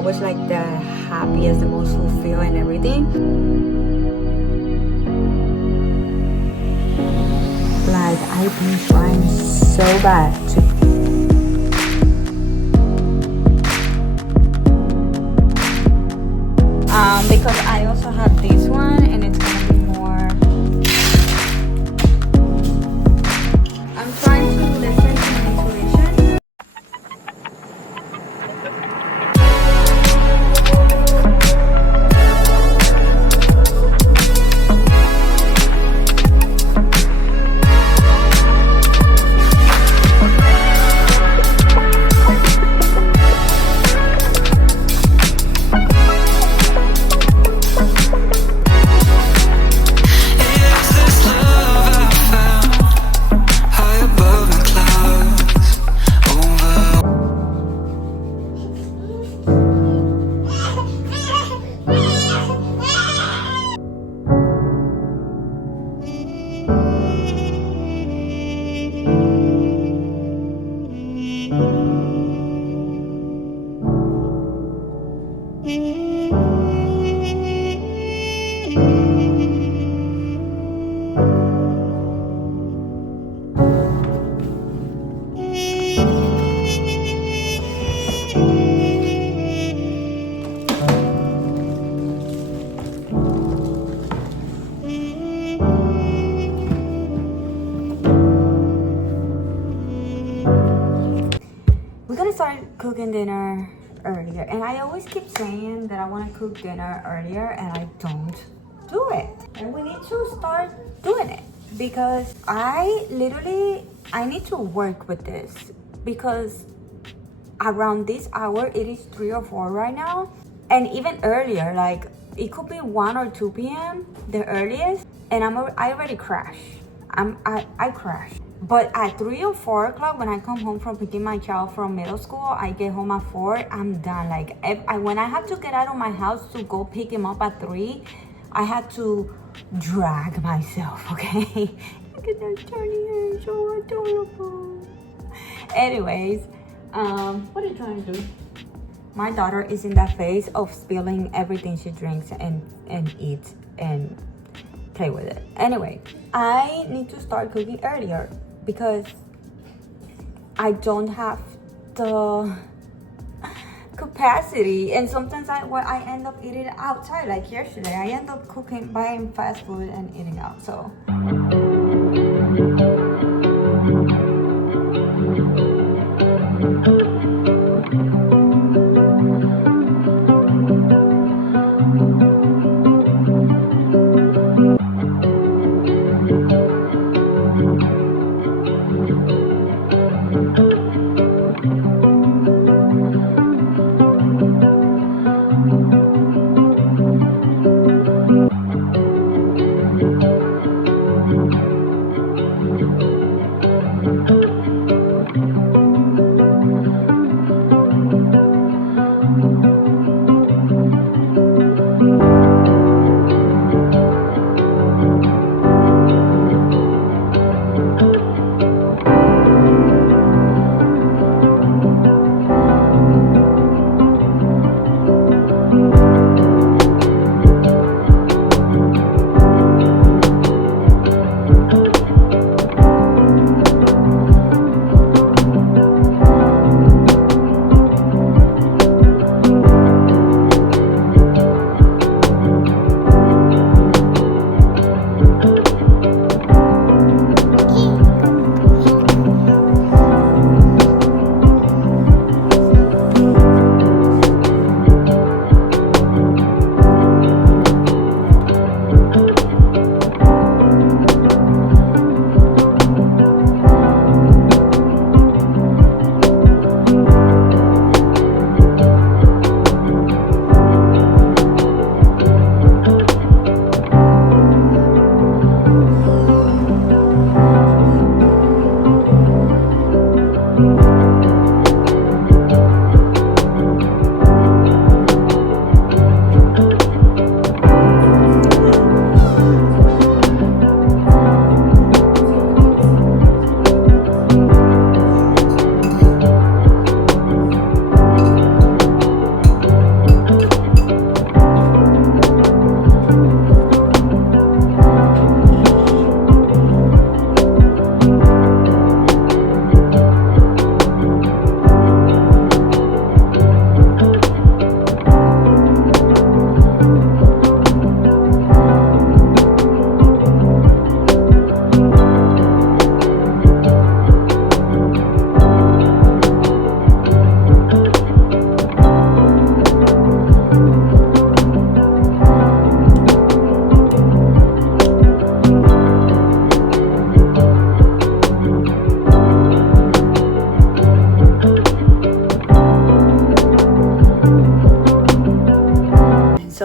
that was like the happiest, the most fulfilled and everything. Like I've been trying so bad to because I also have this one and it's gonna be more. I'm trying to listen to my intuition. We're gonna start cooking dinner earlier, and I always keep saying that I want to cook dinner earlier and I don't do it, and we need to start doing it because I need to work with this because around this hour it is 3 or 4 right now, and even earlier, like it could be 1 or 2 p.m. the earliest, and I already crash. I crash. But at 3 or 4 o'clock, when I come home from picking my child from middle school, I get home at 4, I'm done. Like when I have to get out of my house to go pick him up at 3, I had to drag myself, okay? Look at that tiny hair, so adorable. Anyways, what are you trying to do? My daughter is in that phase of spilling everything she drinks and eats and play with it. Anyway, I need to start cooking earlier because I don't have the capacity, and sometimes I end up eating outside. Like yesterday, I end up buying fast food and eating out. So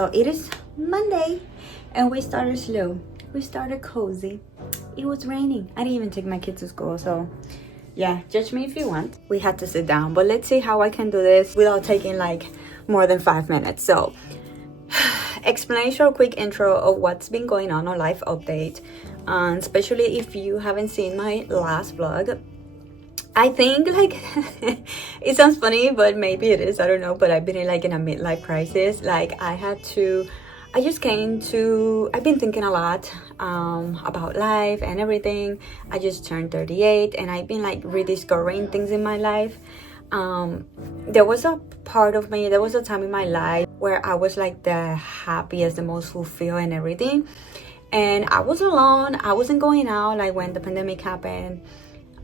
So it is Monday and we started slow. We started cozy. It was raining. I didn't even take my kids to school, so yeah, judge me if you want. We had to sit down, but let's see how I can do this without taking like more than 5 minutes. So explanation or quick intro of what's been going on, or life update, especially if you haven't seen my last vlog. I think like it sounds funny, but maybe it is, I don't know, but I've been in like in a midlife crisis. Like I've been thinking a lot about life and everything. I just turned 38 and I've been like rediscovering things in my life. There was a time in my life where I was like the happiest, the most fulfilled and everything, and I was alone. I wasn't going out. Like when the pandemic happened,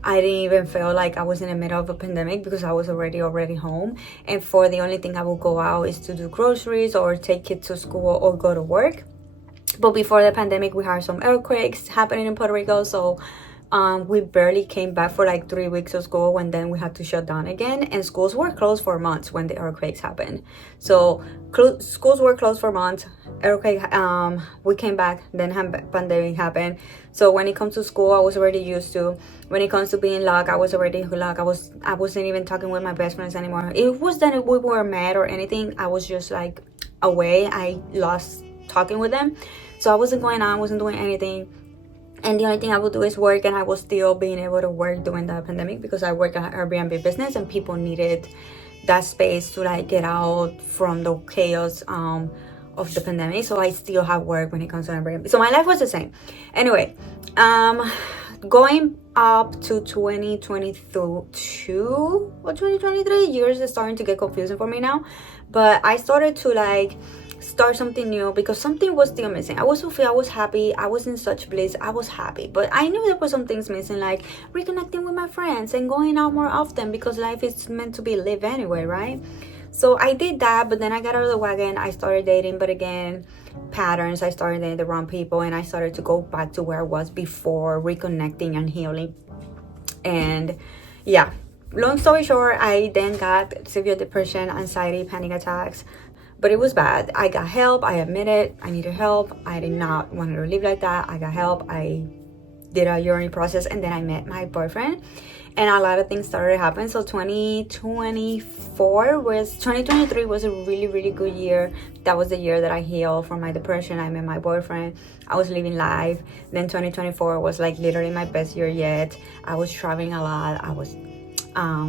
I didn't even feel like I was in the middle of a pandemic because I was already home, and for the only thing I would go out is to do groceries or take kids to school or go to work. But before the pandemic, we had some earthquakes happening in Puerto Rico, so we barely came back for like 3 weeks of school, and then we had to shut down again, and schools were closed for months when the earthquakes happened. So schools were closed for months. Earthquake, we came back, then pandemic happened. So when it comes to school, I was already used to. When it comes to being locked, I was already locked. I wasn't even talking with my best friends anymore. It was that we were mad or anything. I was just like away. I lost talking with them. So I wasn't going on, wasn't doing anything. And the only thing I would do is work, and I was still being able to work during the pandemic because I work at an Airbnb business and people needed that space to like get out from the chaos of the pandemic. So I still have work when it comes to Airbnb. So my life was the same. Anyway, going up to 2022 or 2023, years is starting to get confusing for me now. But I started to like start something new because something was still missing. I was fulfilled, I was happy, I was in such bliss, I was happy, but I knew there were some things missing, like reconnecting with my friends and going out more often, because life is meant to be lived anyway, right? So I did that, but then I got out of the wagon. I started dating, but again, patterns. I started dating the wrong people, and I started to go back to where I was before, reconnecting and healing. And yeah, long story short, I then got severe depression, anxiety, panic attacks. But it was bad. I got help. I admit it. I needed help. I did not want to live like that. I got help. I did a journey process, and then I met my boyfriend, and a lot of things started to happen. So 2023 was a really, really good year. That was the year that I healed from my depression. I met my boyfriend. I was living life. Then 2024 was like literally my best year yet. I was traveling a lot. I was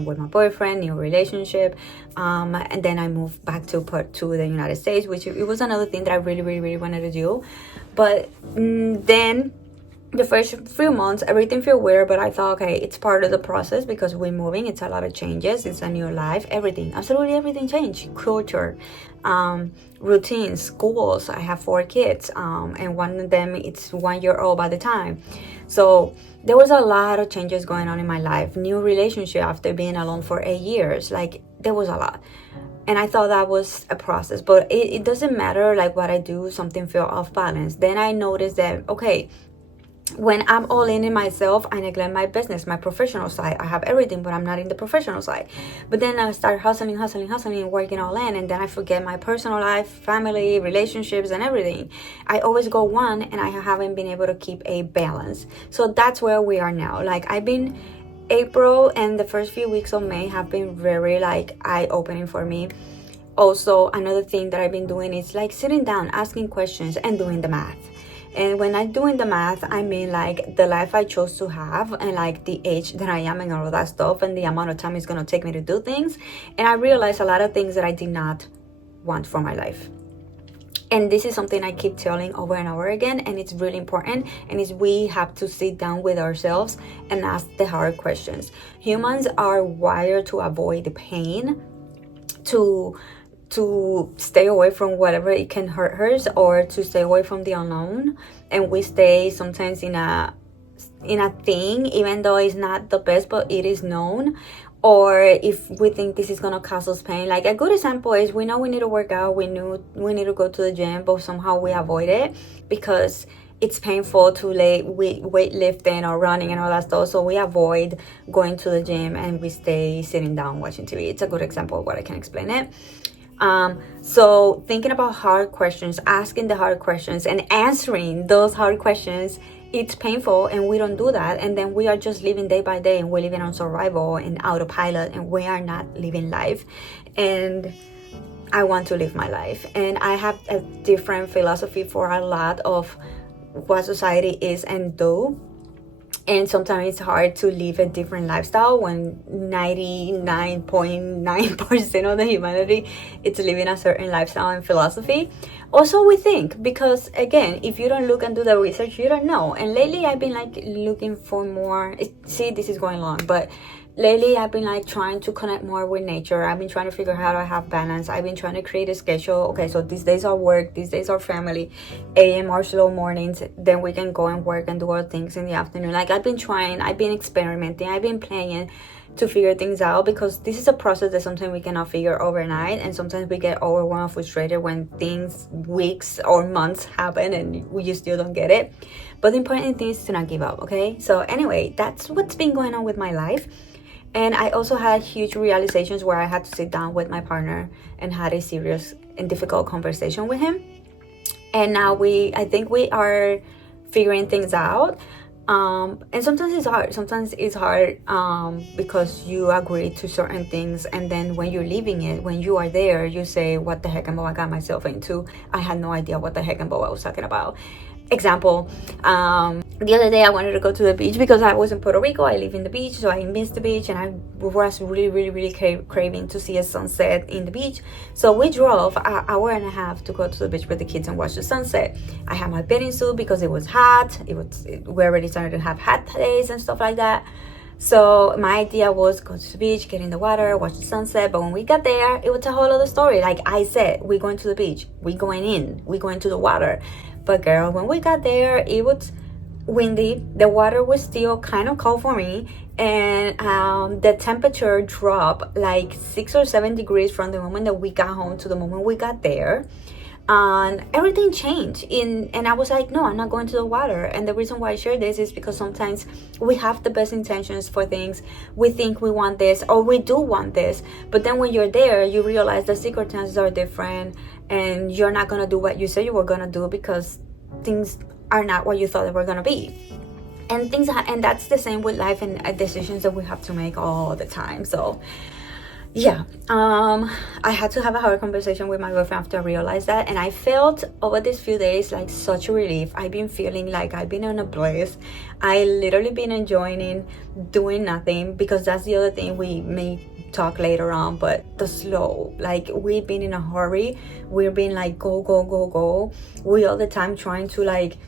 with my boyfriend, new relationship, and then I moved back to the United States, which it was another thing that I really, really, really wanted to do. But then the first few months, everything felt weird, but I thought, okay, it's part of the process because we're moving. It's a lot of changes. It's a new life. Everything, absolutely everything changed. Culture, routines, schools. I have 4 kids, and one of them, it's 1 year old by the time. So there was a lot of changes going on in my life. New relationship after being alone for 8 years. Like there was a lot. And I thought that was a process, but it doesn't matter like what I do, something feel off balance. Then I noticed that, okay, when I'm all in myself, I neglect my business, my professional side. I have everything, but I'm not in the professional side. But then I start hustling, working all in, and then I forget my personal life, family, relationships, and everything. I always go one, and I haven't been able to keep a balance. So that's where we are now. Like April and the first few weeks of May have been very like eye-opening for me. Also, another thing that I've been doing is like sitting down, asking questions, and doing the math. And when I'm doing the math, I mean like the life I chose to have, and like the age that I am, and all of that stuff, and the amount of time it's gonna take me to do things. And I realized a lot of things that I did not want for my life. And this is something I keep telling over and over again, and it's really important, and it's we have to sit down with ourselves and ask the hard questions. Humans are wired to avoid the pain, to stay away from whatever it can hurt us, or to stay away from the unknown. And we stay sometimes in a thing, even though it's not the best, but it is known. Or if we think this is gonna cause us pain. Like a good example is, we know we need to work out, we need to go to the gym, but somehow we avoid it because it's painful to weightlifting or running and all that stuff. So we avoid going to the gym and we stay sitting down watching TV. It's a good example of what I can explain it. So thinking about hard questions, asking the hard questions and answering those hard questions, it's painful, and we don't do that. And then we are just living day by day, and we're living on survival and autopilot, and we are not living life. And I want to live my life, and I have a different philosophy for a lot of what society is and do. And sometimes it's hard to live a different lifestyle when 99.9% of the humanity is living a certain lifestyle and philosophy. Also, we think, because again, if you don't look and do the research, you don't know. And lately I've been like looking for more, see, this is going long, but lately I've been like trying to connect more with nature. I've been trying to figure out how to have balance. I've been trying to create a schedule. Okay, so these days are work, these days are family, AM or slow mornings, then we can go and work and do our things in the afternoon. Like I've been trying, I've been experimenting, I've been playing to figure things out, because this is a process that sometimes we cannot figure overnight, and sometimes we get overwhelmed, frustrated when things, weeks or months happen and you still don't get it. But the important thing is to not give up. Okay, so anyway, that's what's been going on with my life. And I also had huge realizations where I had to sit down with my partner and had a serious and difficult conversation with him. And now I think we are figuring things out. And sometimes it's hard. Because you agree to certain things, and then when you're leaving it, when you are there, you say, what the heck am I got myself into? I had no idea what the heck I was talking about. Example, the other day I wanted to go to the beach because I was in Puerto Rico. I live in the beach, so I missed the beach, and I was really craving to see a sunset in the beach. So we drove an hour and a half to go to the beach with the kids and watch the sunset. I had my bathing suit because it was hot. We already started to have hot days and stuff like that. So my idea was go to the beach, get in the water, watch the sunset. But when we got there, it was a whole other story. Like I said, we're going to the beach, we're going to the water. But girl, when we got there, it was windy. The water was still kind of cold for me, and the temperature dropped like 6 or 7 degrees from the moment that we got home to the moment we got there. And everything changed and I was like, no, I'm not going to the water. And the reason why I share this is because sometimes we have the best intentions for things. We think we want this, or we do want this, but then when you're there, you realize the circumstances are different, and you're not gonna do what you said you were gonna do, because things are not what you thought they were gonna be. And that's the same with life and decisions that we have to make all the time. So yeah, I had to have a hard conversation with my boyfriend after I realized that, and I felt over these few days like such a relief. I've been feeling like I've been on a bliss. I literally been enjoying doing nothing, because that's the other thing we may talk later on, but the slow, like we've been in a hurry. We've been like go we all the time trying to like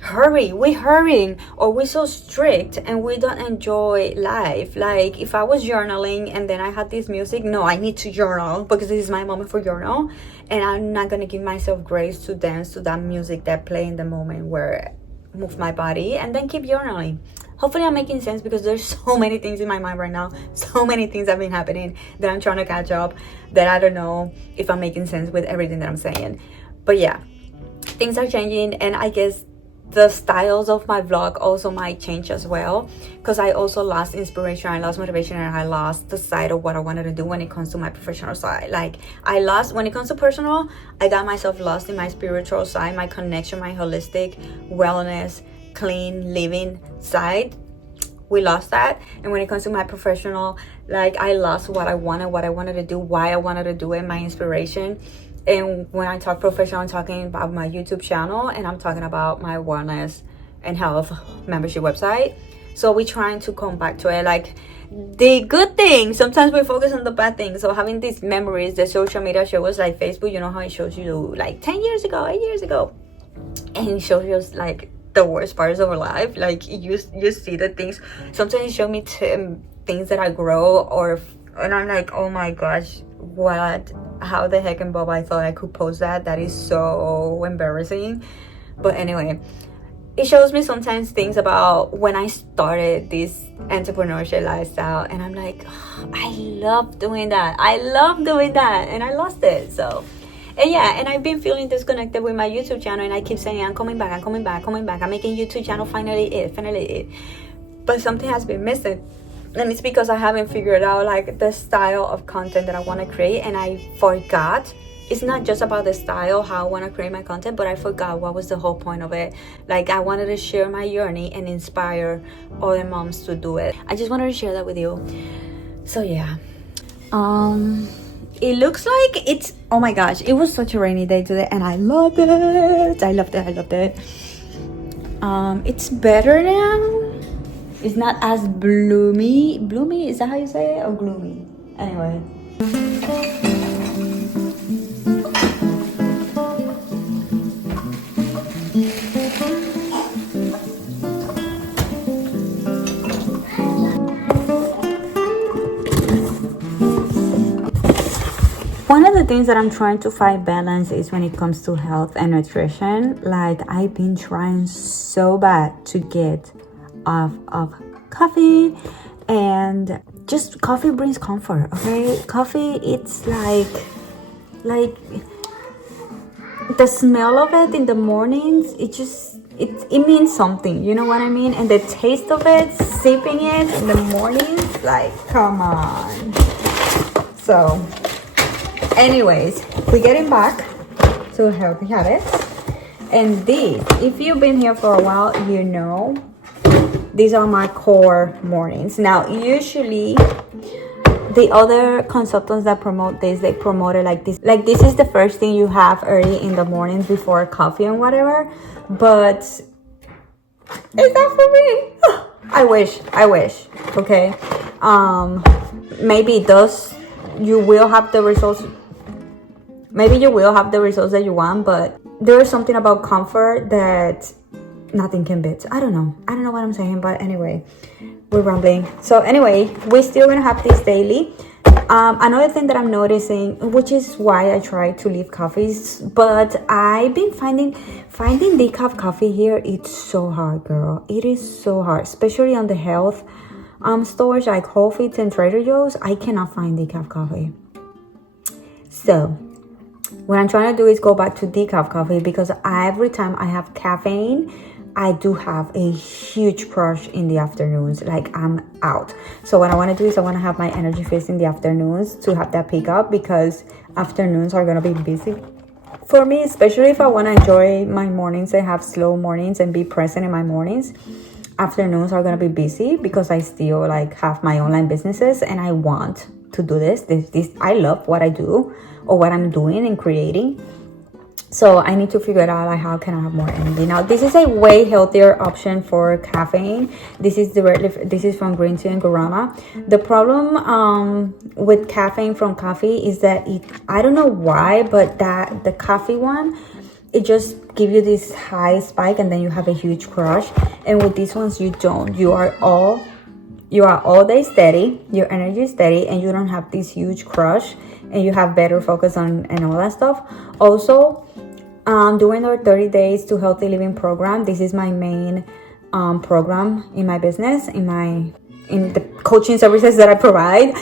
hurry, we're hurrying, or we're so strict and we don't enjoy life. Like if I was journaling and then I had this music, no, I need to journal because this is my moment for journal, and I'm not gonna give myself grace to dance to that music that play in the moment where I move my body and then keep journaling. Hopefully I'm making sense, because there's so many things in my mind right now, so many things have been happening that I'm trying to catch up, that I don't know if I'm making sense with everything that I'm saying. But yeah, things are changing, and I guess the styles of my vlog also might change as well, because I also lost inspiration, I lost motivation, and I lost the side of what I wanted to do when it comes to my professional side. Like I lost, when it comes to personal, I got myself lost in my spiritual side, my connection, my holistic wellness, clean living side. We lost that. And when it comes to my professional, like I lost what I wanted to do, why I wanted to do it, my inspiration. And when I talk professional, I'm talking about my YouTube channel, and I'm talking about my wellness and health membership website. So we're trying to come back to it. Like the good things, sometimes we focus on the bad things. So having these memories, the social media show us, like Facebook, you know how it shows you like 10 years ago, 8 years ago, and it shows you like the worst parts of our life. Like you see the things. Sometimes it show me things that I grow, and I'm like, oh my gosh, what, how the heck and Bob I thought I could post that. That is so embarrassing. But anyway, it shows me sometimes things about when I started this entrepreneurship lifestyle, and I'm like, oh, I love doing that, and I lost it. So, and yeah, and I've been feeling disconnected with my YouTube channel, and I keep saying I'm coming back, I'm making YouTube channel, finally it. But something has been missing. And it's because I haven't figured out like the style of content that I want to create, and I forgot. It's not just about the style, how I want to create my content, but I forgot what was the whole point of it. Like, I wanted to share my journey and inspire other moms to do it. I just wanted to share that with you. So yeah, it looks like it's, oh my gosh, it was such a rainy day today, and I loved it. I loved it. It's better now. It's not as bloomy. Bloomy, is that how you say it? Or gloomy? Anyway. One of the things that I'm trying to find balance is when it comes to health and nutrition. Like, I've been trying so bad to get off of coffee, and just coffee brings comfort, okay? Coffee, it's like the smell of it in the mornings, it means something, you know what I mean? And the taste of it, sipping it in the mornings, like, come on. So anyways, we're getting back to healthy habits. And these, if you've been here for a while, you know these are my core mornings. Now, usually the other consultants that promote this, they promote it like this. Like, this is the first thing you have early in the mornings before coffee and whatever. But it's not for me. I wish. Okay. Maybe it does. You will have the results. Maybe you will have the results that you want, but there is something about comfort that nothing can beat. I don't know what I'm saying, but anyway, we're rambling. So anyway, we're still gonna have this daily. Another thing that I'm noticing, which is why I try to leave coffees, but I've been finding decaf coffee here, it's so hard, girl. It is so hard, especially on the health stores like Whole Foods and Trader Joe's. I cannot find decaf coffee. So what I'm trying to do is go back to decaf coffee, because every time I have caffeine, I do have a huge crush in the afternoons. Like, I'm out. So what I want to do is I want to have my energy fix in the afternoons to have that pick up, because afternoons are going to be busy for me, especially if I want to enjoy my mornings and have slow mornings and be present in my mornings. Afternoons are going to be busy because I still like have my online businesses, and I want to do this. I love what I do, or what I'm doing and creating. So I need to figure it out, like, how can I have more energy. Now, this is a way healthier option for caffeine. This is from green tea and guarana. The problem with caffeine from coffee is that I don't know why, but that the coffee one, it just gives you this high spike, and then you have a huge crush. And with these ones, you don't. You are all day steady, your energy is steady, and you don't have this huge crush, and you have better focus on and all that stuff. Also, during our 30 days to healthy living program, this is my main program in my business, in the coaching services that I provide.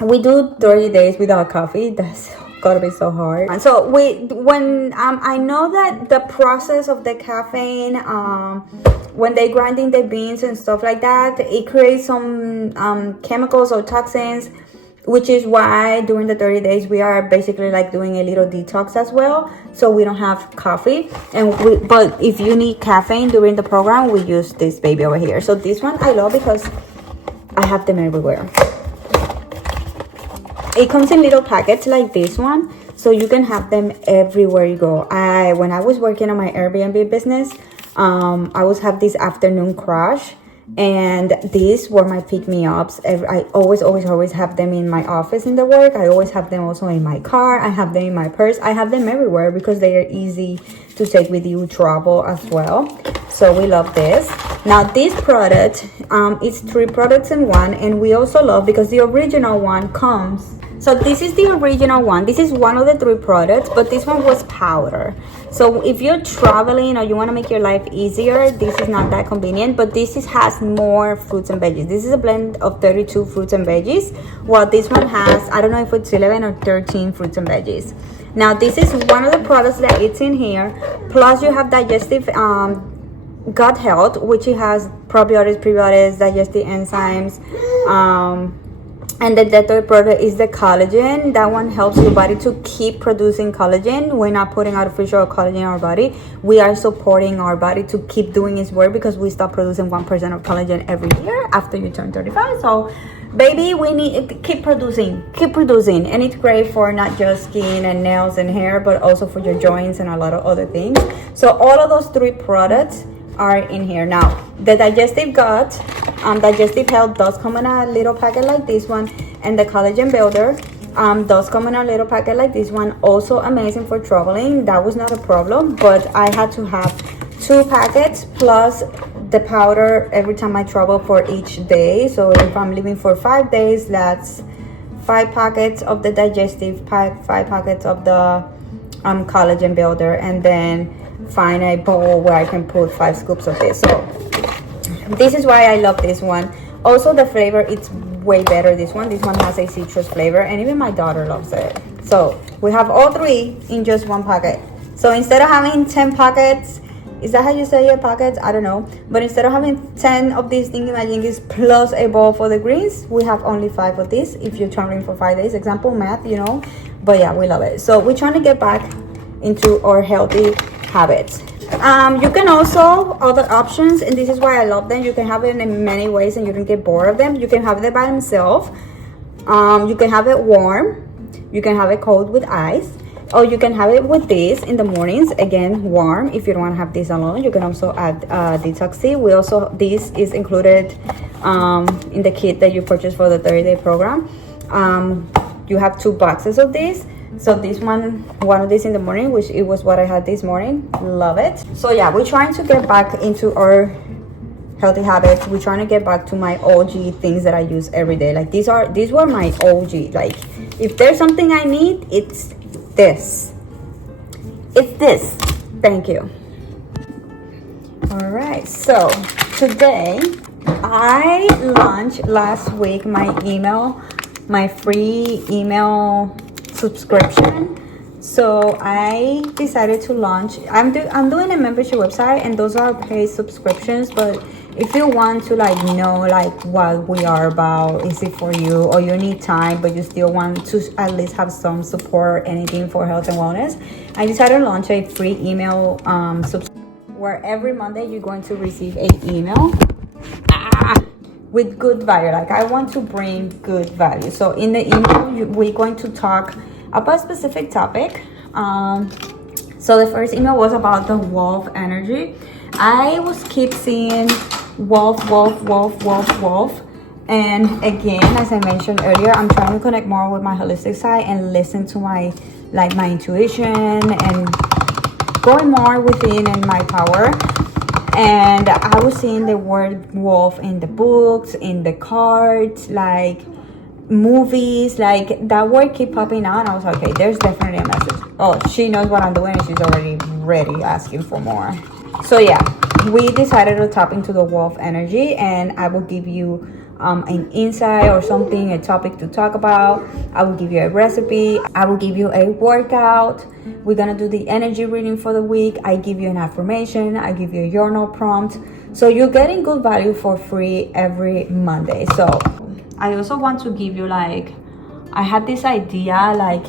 We do 30 days without coffee. That's gotta be so hard. And so when I know that the process of the caffeine, when they grinding the beans and stuff like that, it creates some chemicals or toxins, which is why during the 30 days we are basically like doing a little detox as well, so we don't have coffee. But if you need caffeine during the program, we use this baby over here. So this one I love because I have them everywhere. It comes in little packets like this one, so you can have them everywhere you go. When I was working on my Airbnb business, I always have this afternoon crush, and these were my pick-me-ups. I always have them in my office in the work. I always have them also in my car. I have them in my purse. I have them everywhere because they are easy to take with you travel as well. So we love this. Now this product, it's 3 products in one, and we also love because the original one comes. So this is the original one. This is one of the 3 products, but this one was powder. So if you're traveling or you want to make your life easier, this is not that convenient, but this has more fruits and veggies. This is a blend of 32 fruits and veggies, while this one has, I don't know if it's 11 or 13 fruits and veggies. Now this is one of the products that it's in here. Plus you have digestive gut health, which it has probiotics, prebiotics, digestive enzymes, and the third product is the collagen. That one helps your body to keep producing collagen. We're not putting artificial collagen in our body. We are supporting our body to keep doing its work, because we stop producing 1% of collagen every year after you turn 35. So baby, we need to keep producing. And it's great for not just skin and nails and hair, but also for your joints and a lot of other things. So all of those 3 products are in here. Now the digestive gut, digestive health does come in a little packet like this one, and the collagen builder does come in a little packet like this one. Also amazing for traveling. That was not a problem, but I had to have 2 packets plus the powder every time I travel for each day. So if I'm leaving for 5 days, that's 5 packets of the digestive pack, 5 packets of the collagen builder, and then find a bowl where I can put 5 scoops of this. So this is why I love this one. Also the flavor, it's way better. This one has a citrus flavor, and even my daughter loves it. So we have all 3 in just 1 packet. So instead of having 10 packets, is that how you say it, packets? I don't know. But instead of having 10 of these thingy majingis plus a bowl for the greens, we have only 5 of this if you're traveling for 5 days. Example, math, you know. But yeah, we love it. So we're trying to get back into our healthy habits. You can also, other options, and this is why I love them, you can have it in many ways and you don't get bored of them. You can have it by themselves. You can have it warm. You can have it cold with ice. Or you can have it with this in the mornings, again warm. If you don't want to have this alone, you can also add detoxy. We also, this is included in the kit that you purchase for the 30-day program. You have 2 boxes of this. So this one of these in the morning, which it was what I had this morning. Love it. So yeah, we're trying to get back into our healthy habits. We're trying to get back to my OG things that I use every day. Like these were my OG. Like if there's something I need, it's this. Thank you. All right, so today I launched last week my free email subscription. So I decided to launch, I'm doing a membership website, and those are paid subscriptions. But if you want to know what we are about, is it for you, or you need time but you still want to at least have some support, anything for health and wellness, I decided to launch a free email where every Monday you're going to receive an email with good value. Like I want to bring good value. So in the email we're going to talk about a specific topic. So the first email was about the wolf energy. I was keep seeing wolf, and again, as I mentioned earlier, I'm trying to connect more with my holistic side and listen to my intuition and going more within in my power. And I was seeing the word wolf in the books, in the cards, like movies, like that word keep popping out, and I was like, okay, there's definitely a message. Oh, she knows what I'm doing and she's already ready asking for more. So yeah, we decided to tap into the wolf energy, and I will give you an insight or something, a topic to talk about. I will give you a recipe. I will give you a workout. We're gonna do the energy reading for the week. I give you an affirmation. I give you a journal prompt. So you're getting good value for free every Monday. So I also want to give you I had this idea,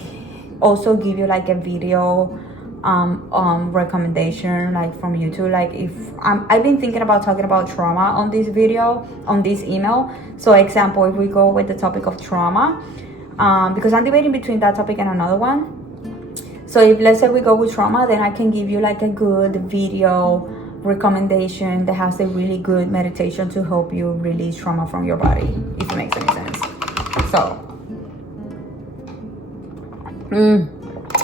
also give you a video recommendation from YouTube. If I've been thinking about talking about trauma on this video, on this email. So example, if we go with the topic of trauma, because I'm debating between that topic and another one. So if let's say we go with trauma, then I can give you a good video recommendation that has a really good meditation to help you release trauma from your body, if it makes any sense. So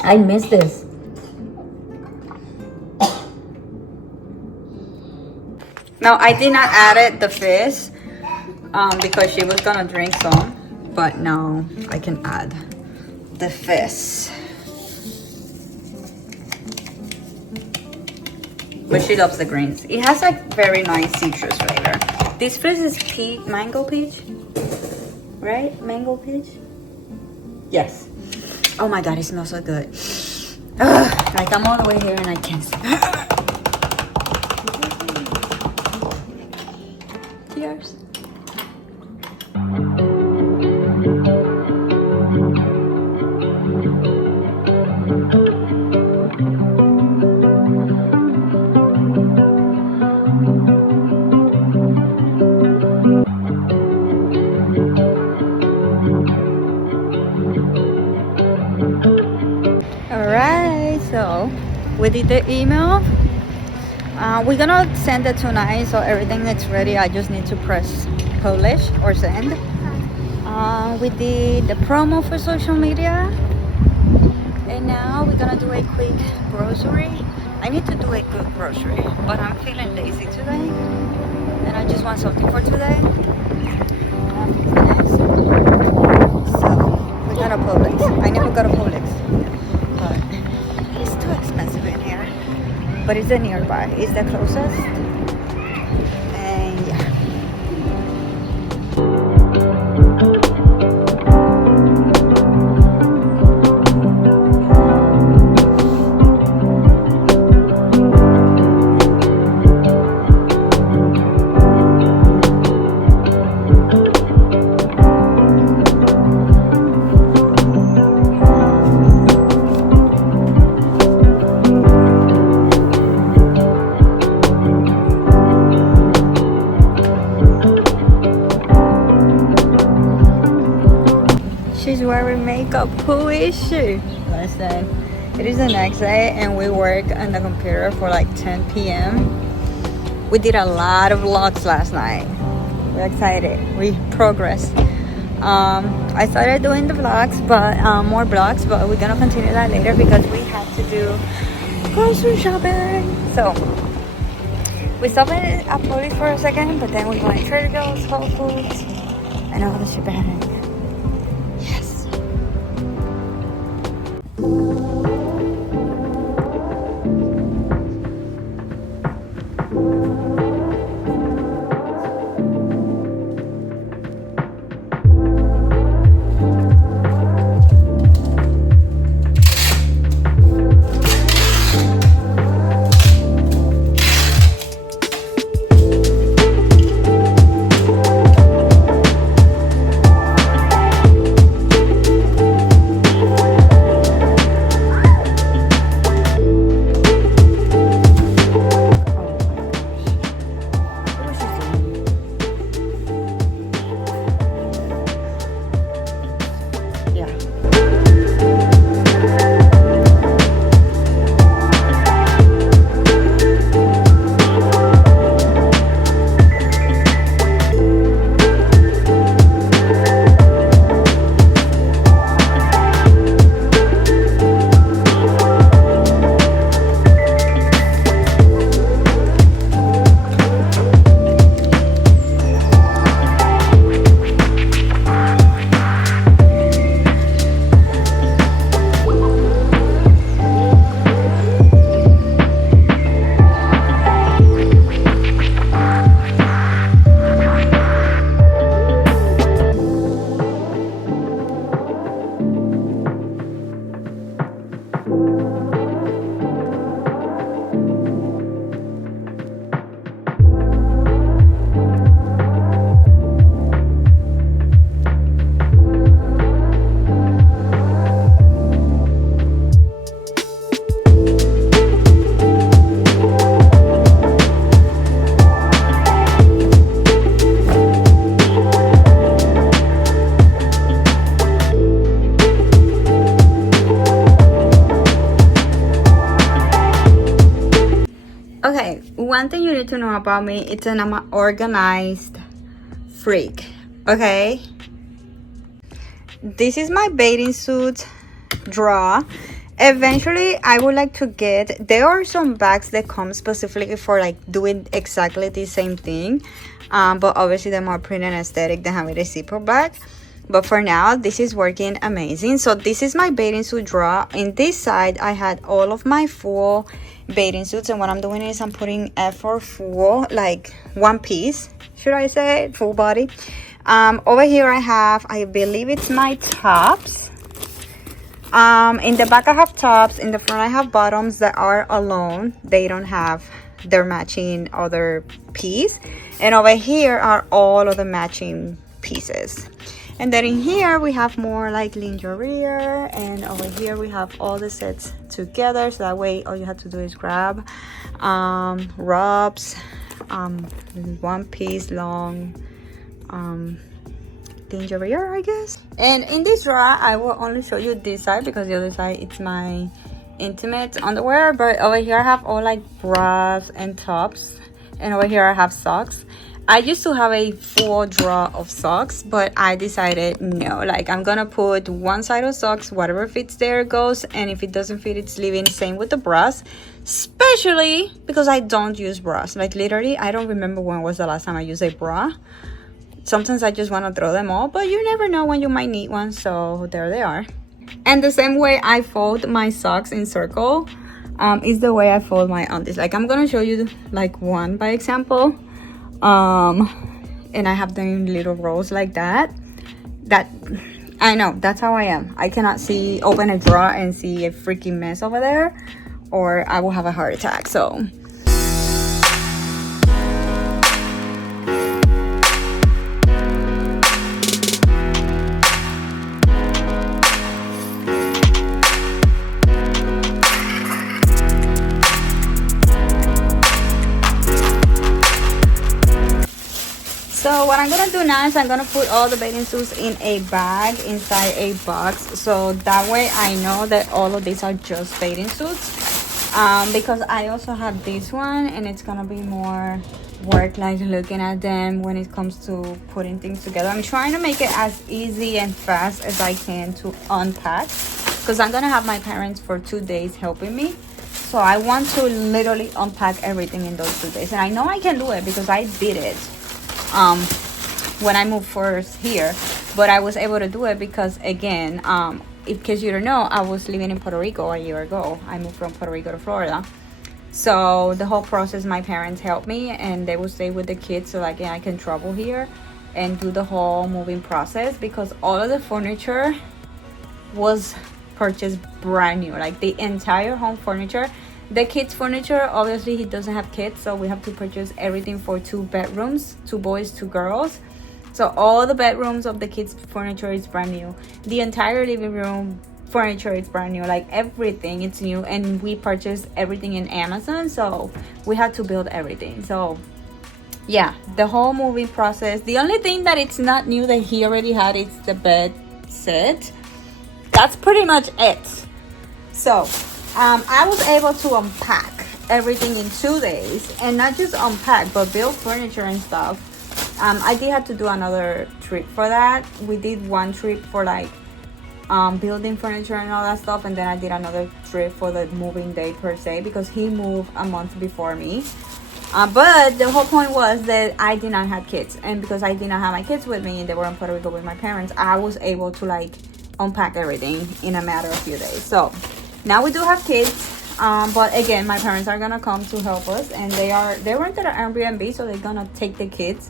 I miss this. Now I did not add the fish because she was gonna drink some, but now I can add the fish. But she loves the greens. It has very nice citrus flavor. This fish is mango peach, right? Mango peach. Yes. Oh my god, it smells so good. I'm all the way here and I can't. we did the email. We're gonna send it tonight, so everything that's ready. I just need to press publish or send. We did the promo for social media, and now we're gonna do a quick grocery. I need to do a good grocery, but I'm feeling lazy today, and I just want something for today. So we got a Publix. I never got a Publix, but it's too expensive in here. But it's the nearby. It's the closest, and yeah. She's wearing makeup. Who is she? Listen, it is the next day and we work on the computer for like 10 p.m. We did a lot of vlogs last night. We're excited. We progressed. I started doing the vlogs, but more vlogs, but we're gonna continue that later because we have to do grocery shopping. So we stopped at Publix for a second, but then we're going to Trader Joe's, Whole Foods, and all the shebang. Yes. Okay, one thing you need to know about me, it's that I'm an organized freak, okay? This is my bathing suit drawer. Eventually, I would like to get, there are some bags that come specifically for like doing exactly the same thing. But obviously they're more pretty and aesthetic than having a zipper bag. But for now, this is working amazing. So this is my bathing suit drawer. In this side, I had all of my full bathing suits, and what I'm doing is I'm putting F for full, like one piece, should I say, full body. Over here I have, I believe it's my tops. In the back I have tops, in the front I have bottoms that are alone. They don't have their matching other piece, and over here are all of the matching pieces. And then in here we have more like lingerie, and over here we have all the sets together, so that way all you have to do is grab robes, one piece long lingerie, I guess. And in this drawer I will only show you this side because the other side it's my intimate underwear, but over here I have all like bras and tops, and over here I have socks. I used to have a full drawer of socks, but I decided no, like I'm gonna put one side of socks, whatever fits there goes, and if it doesn't fit, it's leaving. Same with the bras, especially because I don't use bras. Like literally, I don't remember when was the last time I used a bra. Sometimes I just want to throw them all, but you never know when you might need one, so there they are. And the same way I fold my socks in circle is the way I fold my undies. Like I'm gonna show you like one by example. And I have them in little rows like that. I know that's how I am. I cannot open a drawer and see a freaking mess over there, or I will have a heart attack. So what I'm gonna do now is I'm gonna put all the bathing suits in a bag inside a box, so that way I know that all of these are just bathing suits. Because I also have this one, and it's gonna be more work like looking at them when it comes to putting things together. I'm trying to make it as easy and fast as I can to unpack, because I'm gonna have my parents for 2 days helping me. So I want to literally unpack everything in those 2 days, and I know I can do it because I did it when I moved first here. But I was able to do it because, again, in case you don't know, I was living in Puerto Rico a year ago. I moved from Puerto Rico to Florida, so the whole process my parents helped me, and they would stay with the kids so like I can travel here and do the whole moving process, because all of the furniture was purchased brand new, like the entire home furniture. The kids furniture, obviously he doesn't have kids, so we have to purchase everything for 2 bedrooms, 2 boys, 2 girls. So all the bedrooms of the kids furniture is brand new. The entire living room furniture is brand new, like everything it's new. And we purchased everything in Amazon, so we had to build everything. So yeah, the whole moving process. The only thing that it's not new that he already had is the bed set. That's pretty much it. So I was able to unpack everything in 2 days, and not just unpack but build furniture and stuff. I did have to do another trip for that. We did one trip for like building furniture and all that stuff, and then I did another trip for the moving day per se, because he moved a month before me. But the whole point was that I did not have kids, and because I did not have my kids with me and they were in Puerto Rico with my parents, I was able to like unpack everything in a matter of a few days. So now we do have kids, but again, my parents are gonna come to help us, and they rented an Airbnb, so they're gonna take the kids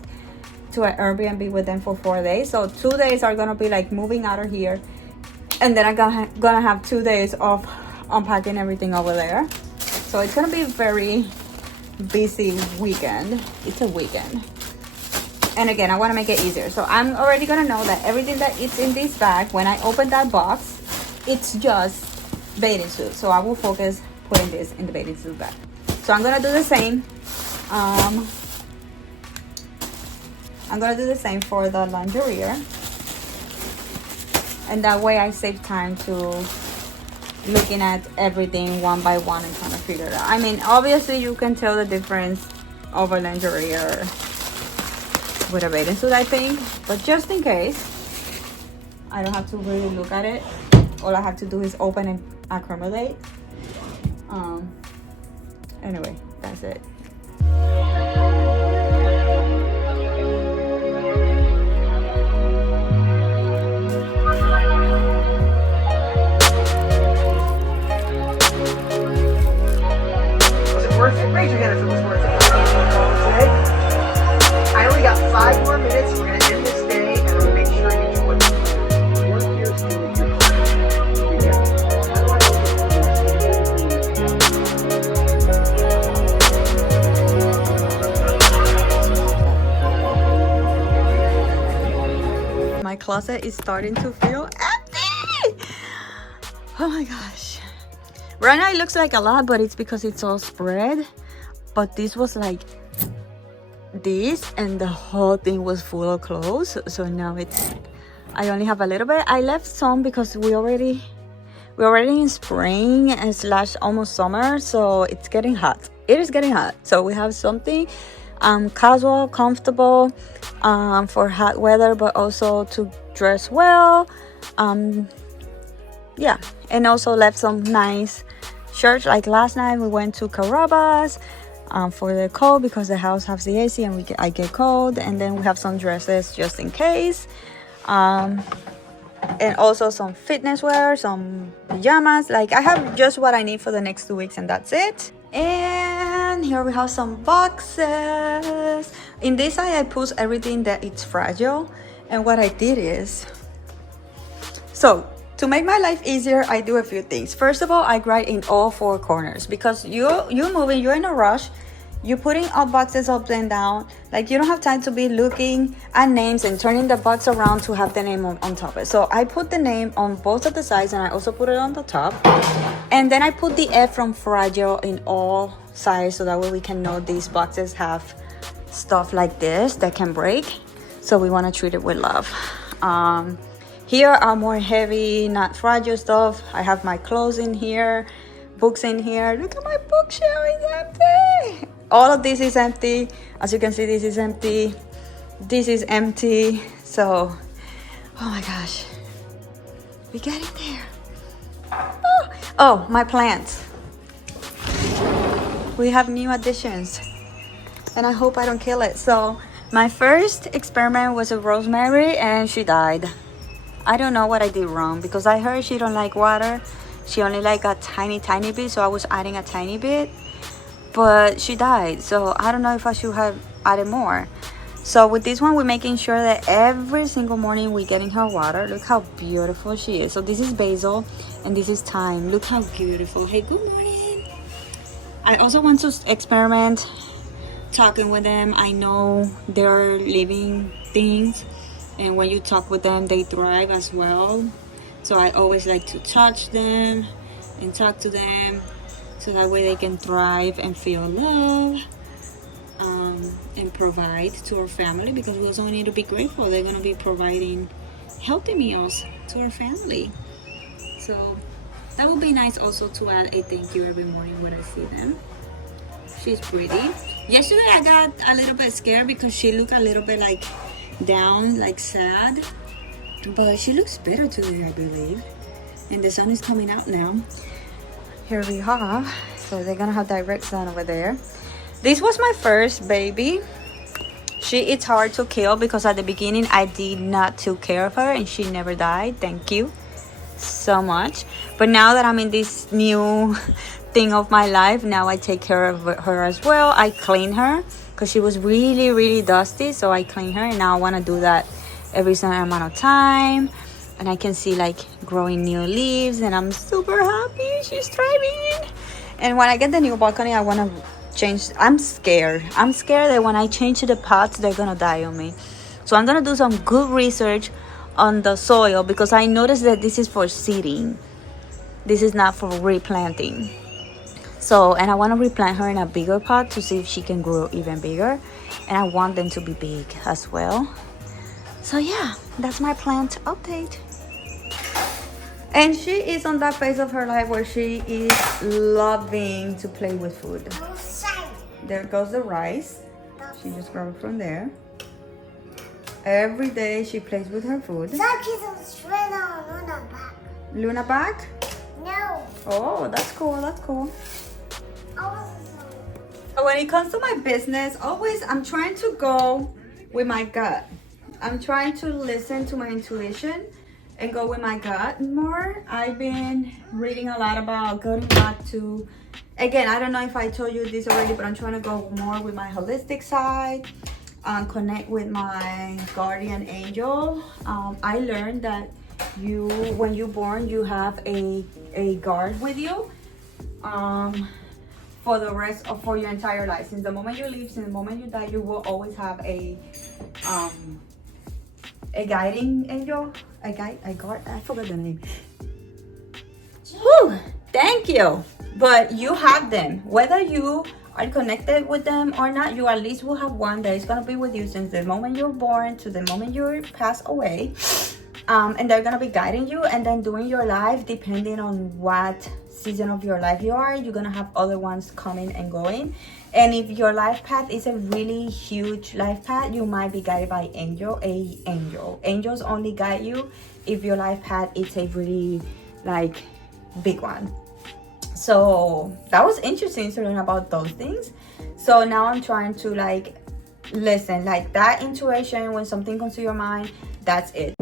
to an Airbnb with them for 4 days. So 2 days are gonna be like moving out of here, and then I'm gonna have 2 days of unpacking everything over there. So it's gonna be a very busy weekend. It's a weekend, and again, I want to make it easier. So I'm already gonna know that everything that is in this bag, when I open that box, it's just bathing suit. So I will focus putting this in the bathing suit bag. So I'm gonna do the same. I'm gonna do the same for the lingerie, and that way I save time to looking at everything one by one and trying to figure it out. I mean, obviously you can tell the difference over lingerie or with a bathing suit, I think, but just in case, I don't have to really look at it. All I have to do is open and accumulate. Anyway, that's it. Was it worth it? Raise your hand if it was worth it. Today, I only got 5 more minutes. We're gonna end this day, and I'm gonna make sure you enjoy it. Work here is doing your My closet is starting to feel empty. Oh my gosh. Right now it looks like a lot, but it's because it's all spread. But this was like this, and the whole thing was full of clothes. So now I only have a little bit. I left some because we We're already in spring and slash almost summer, so it's getting hot. It is getting hot. So we have something casual, comfortable for hot weather, but also to dress well. Yeah, and also left some nice shirts. Like last night we went to Carrabba's for the cold because the house has the AC and I get cold. And then we have some dresses just in case. And also some fitness wear, some pajamas. Like I have just what I need for the next 2 weeks and that's it. And here we have some boxes. In this side I put everything that it's fragile. And what I did is, so to make my life easier, I do a few things. First of all, I write in all 4 corners because you're moving, you're in a rush. You're putting all boxes up and down. Like you don't have time to be looking at names and turning the box around to have the name on top of it. So I put the name on both of the sides and I also put it on the top. And then I put the F from fragile in all sides so that way we can know these boxes have stuff like this that can break. So we want to treat it with love. Here are more heavy, not fragile stuff. I have my clothes in here, books in here. Look at my bookshelf, it's empty. All of this is empty. As you can see, this is empty. This is empty. So, oh my gosh. We got it there. Oh, my plants. We have new additions. And I hope I don't kill it. So, my first experiment was a rosemary and she died. I don't know what I did wrong because I heard she don't like water. She only like a tiny bit, so I was adding a tiny bit. But she died, so I don't know if I should have added more. So with this one, we're making sure that every single morning we're getting her water. Look how beautiful she is. So this is basil and this is thyme. Look how beautiful. Hey, good morning. I also want to experiment talking with them. I know they're living things, and when you talk with them, they thrive as well. So I always like to touch them and talk to them so that way they can thrive and feel love, and provide to our family, because we also need to be grateful. They're going to be providing healthy meals to our family. So that would be nice also to add a thank you every morning when I see them. She's pretty. Yesterday I got a little bit scared because she looked a little bit like down, like sad. But she looks better today, I believe. And the sun is coming out now. Here we have. So they're gonna have direct sun over there. This was my first baby. It's hard to kill because at the beginning I did not take care of her and she never died. Thank you so much. But now that I'm in this new thing of my life, now I take care of her as well. I clean her because she was really dusty, so I clean her, and now I want to do that every certain amount of time. And I can see like growing new leaves, and I'm super happy she's thriving. And when I get the new balcony, I want to change. I'm scared that when I change the pots, they're gonna die on me. So I'm gonna do some good research on the soil, because I noticed that this is for seeding. This is not for replanting. So, and I want to replant her in a bigger pot to see if she can grow even bigger. And I want them to be big as well. So yeah, that's my plant update. And she is on that phase of her life where she is loving to play with food. There goes the rice. She just grabbed it from there. Every day she plays with her food. Luna back? No. Oh, that's cool, that's cool. When it comes to my business, always I'm trying to go with my gut. I'm trying to listen to my intuition and go with my gut more. I've been reading a lot about going back to, again, I don't know if I told you this already, but I'm trying to go more with my holistic side, connect with my guardian angel. I learned that when you're born, you have a guard with you for the rest of for your entire life. Since the moment you live, since the moment you die, you will always have a guiding angel, a guard. I forgot the name. Whew, thank you. But you have them, whether you are connected with them or not. You at least will have one that is gonna be with you since the moment you're born to the moment you pass away. and they're gonna be guiding you. And then during your life, depending on what season of your life you are, you're gonna have other ones coming and going. And if your life path is a really huge life path, you might be guided by angel. Angels only guide you if your life path is a really like big one. So that was interesting to learn about those things. So now I'm trying to like listen, like that intuition, when something comes to your mind, that's it.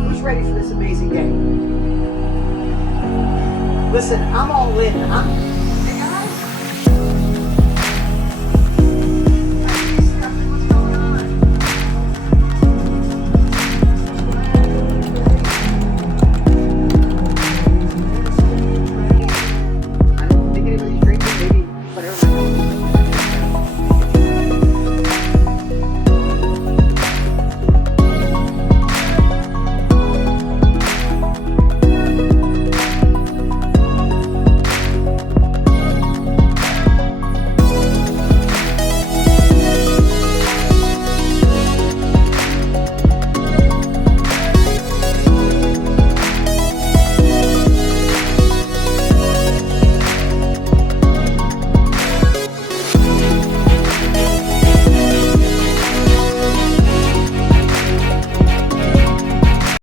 Who's ready for this amazing day? Listen, I'm all in.